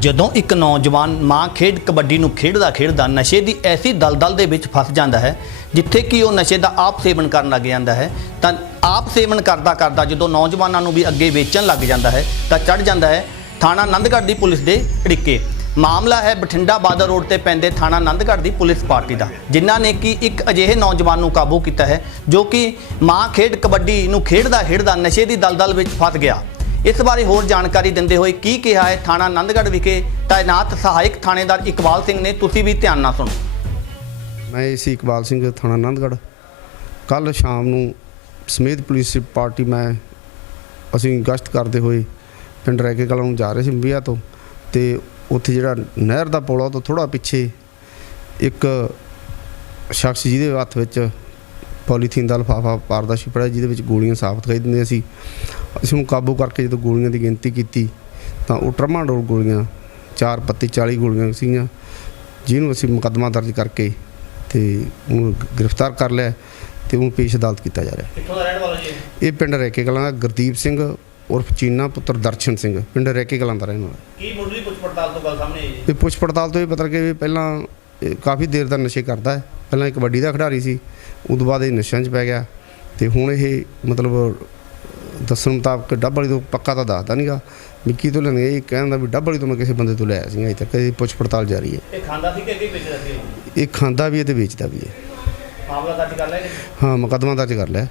ਜਦੋਂ ਇੱਕ ਨੌਜਵਾਨ ਮਾਂ ਖੇਡ ਕਬੱਡੀ ਨੂੰ ਖੇਡਦਾ ਖੇਡਦਾ ਨਸ਼ੇ ਦੀ ਐਸੀ ਦਲਦਲ ਦੇ ਵਿੱਚ ਫਸ ਜਾਂਦਾ ਹੈ, ਜਿੱਥੇ ਕਿ ਉਹ ਨਸ਼ੇ ਦਾ ਆਪ ਸੇਵਨ ਕਰਨ ਲੱਗ ਜਾਂਦਾ ਹੈ, ਤਾਂ ਆਪ ਸੇਵਨ ਕਰਦਾ ਕਰਦਾ ਜਦੋਂ ਨੌਜਵਾਨਾਂ ਨੂੰ ਵੀ ਅੱਗੇ ਵੇਚਣ ਲੱਗ ਜਾਂਦਾ ਹੈ, ਤਾਂ ਚੜ ਜਾਂਦਾ ਹੈ ਥਾਣਾ ਆਨੰਦਗੜ੍ਹ ਦੀ ਪੁਲਿਸ ਦੇ ਢਿੱਕੇ ਮਾਮਲਾ ਹੈ ਬਠਿੰਡਾ ਬਾਦਰ ਰੋਡ ਤੇ ਪੈਂਦੇ ਥਾਣਾ ਆਨੰਦਗੜ੍ਹ ਦੀ ਪੁਲਿਸ ਪਾਰਟੀ ਦਾ, ਜਿਨ੍ਹਾਂ ਨੇ ਕਿ ਇੱਕ ਅਜਿਹੇ ਨੌਜਵਾਨ ਨੂੰ ਕਾਬੂ ਕੀਤਾ ਹੈ, ਜੋ ਕਿ ਮਾਂ ਖੇਡ ਕਬੱਡੀ ਨੂੰ ਖੇਡਦਾ ਖੇਡਦਾ ਨਸ਼ੇ ਦੀ ਦਲਦਲ ਵਿੱਚ ਫਸ ਗਿਆ। ਇਸ ਬਾਰੇ ਹੋਰ ਜਾਣਕਾਰੀ ਦਿੰਦੇ ਹੋਏ ਕੀ ਕਿਹਾ ਹੈ ਥਾਣਾ ਆਨੰਦਗੜ੍ਹ ਵਿਖੇ ਤਾਇਨਾਤ ਸਹਾਇਕ ਥਾਣੇਦਾਰ ਇਕਬਾਲ ਸਿੰਘ ਨੇ, ਤੁਸੀਂ ਵੀ ਧਿਆਨ ਨਾਲ ਸੁਣੋ। ਮੈਂ ਸੀ ਇਕਬਾਲ ਸਿੰਘ, ਥਾਣਾ ਆਨੰਦਗੜ੍ਹ ਕੱਲ ਸ਼ਾਮ ਨੂੰ ਸਮੇਤ ਪੁਲਿਸ ਪਾਰਟੀ ਮੈਂ, ਅਸੀਂ ਗਸ਼ਤ ਕਰਦੇ ਹੋਏ ਪਿੰਡ ਰੈਕੇ ਕਲਾਂ ਨੂੰ ਜਾ ਰਹੇ ਸੀ ਅੰਬੀਆ ਤੋਂ, ਤੇ ਉੱਥੇ ਜਿਹੜਾ ਨਹਿਰ ਦਾ ਪੁਲ ਆ ਉਹ ਤੋਂ ਥੋੜਾ ਪਿੱਛੇ ਇੱਕ ਸ਼ਖਸ ਜਿਹਦੇ ਹੱਥ ਵਿੱਚ ਪੋਲੀਥੀਨ ਦਾ ਲਿਫਾਫਾ ਪਾਰਦਰਸ਼ੀ ਪੜਿਆ ਜਿਹਦੇ ਵਿੱਚ ਗੋਲੀਆਂ ਸਾਫ਼ ਦਿਖਾਈ ਦਿੰਦੀਆਂ ਸੀ। ਅਸੀਂ ਉਹਨੂੰ ਕਾਬੂ ਕਰਕੇ ਜਦੋਂ ਗੋਲੀਆਂ ਦੀ ਗਿਣਤੀ ਕੀਤੀ ਤਾਂ ਉਹ ਟਰਮਾਡੋਲ ਗੋਲੀਆਂ ਚਾਰ ਪੱਤੀ 40 ਗੋਲੀਆਂ ਸੀਗੀਆਂ ਜਿਹਨੂੰ ਅਸੀਂ ਮੁਕੱਦਮਾ ਦਰਜ ਕਰਕੇ ਤੇ ਉਹਨੂੰ ਗ੍ਰਿਫਤਾਰ ਕਰ ਲਿਆ ਤੇ ਉਹਨੂੰ ਪੇਸ਼ ਅਦਾਲਤ ਕੀਤਾ ਜਾ ਰਿਹਾ। ਕਿੱਥੋਂ ਦਾ ਰਹਿਣ ਵਾਲਾ ਜੀ? ਇਹ ਪਿੰਡ ਰੈਕੇ ਕਲਾਂ ਦਾ ਗੁਰਦੀਪ ਸਿੰਘ ਉਰਫ ਚੀਨਾ ਪੁੱਤਰ ਦਰਸ਼ਨ ਸਿੰਘ ਪਿੰਡ ਰੈਕੇ ਕਲਾਂ ਦਾ ਰਹਿਣ ਵਾਲਾ। ਕੀ ਮੁੱਢਲੀ ਪੁੱਛ ਪੜਤਾਲ ਤੋਂ ਗੱਲ ਸਾਹਮਣੇ ਆਈ ਤੇ ਪੁੱਛ ਪੜਤਾਲ ਤੋਂ ਇਹ ਪਤਾ ਕਿ ਵੀ ਪਹਿਲਾਂ ਇਹ ਕਾਫੀ ਦੇਰ ਦਾ ਨਸ਼ੇ ਕਰਦਾ ਹੈ। ਪਹਿਲਾਂ ਇੱਕ ਕਬੱਡੀ ਦਾ ਖਿਡਾਰੀ ਸੀ ਉਦੋਂ ਬਾਅਦ ਇਹ ਨਸ਼ਿਆਂ 'ਚ ਪੈ ਗਿਆ ਤੇ ਹੁਣ ਇਹ ਮਤਲਬ ਦੱਸਣ ਮੁਤਾਬਕ ਡੱਬ ਵਾਲੀ ਤੋਂ ਪੱਕਾ ਤਾਂ ਦੱਸਦਾ ਨਹੀਂਗਾ ਮਿੱਕੀ ਤੋਂ ਲੈਣੇ ਇਹ ਕਹਿੰਦਾ ਵੀ ਡੱਬ ਵਾਲੀ ਤੋਂ ਮੈਂ ਕਿਸੇ ਬੰਦੇ ਤੋਂ ਲਿਆ ਸੀ ਅਜੇ ਤੱਕ ਇਹਦੀ ਪੁੱਛ ਪੜਤਾਲ ਜਾਰੀ ਹੈ। ਇਹ ਖਾਂਦਾ ਸੀ ਕਿ ਅੱਗੇ ਵੇਚਦਾ ਸੀ? ਇਹ ਖਾਂਦਾ ਵੀ ਹੈ ਤੇ ਵੇਚਦਾ ਵੀ ਹੈ। ਮਾਮਲਾ ਦਰਜ ਕਰ ਲਿਆ ਹਾਂ ਮੁਕੱਦਮਾ ਦਰਜ ਕਰ ਲਿਆ।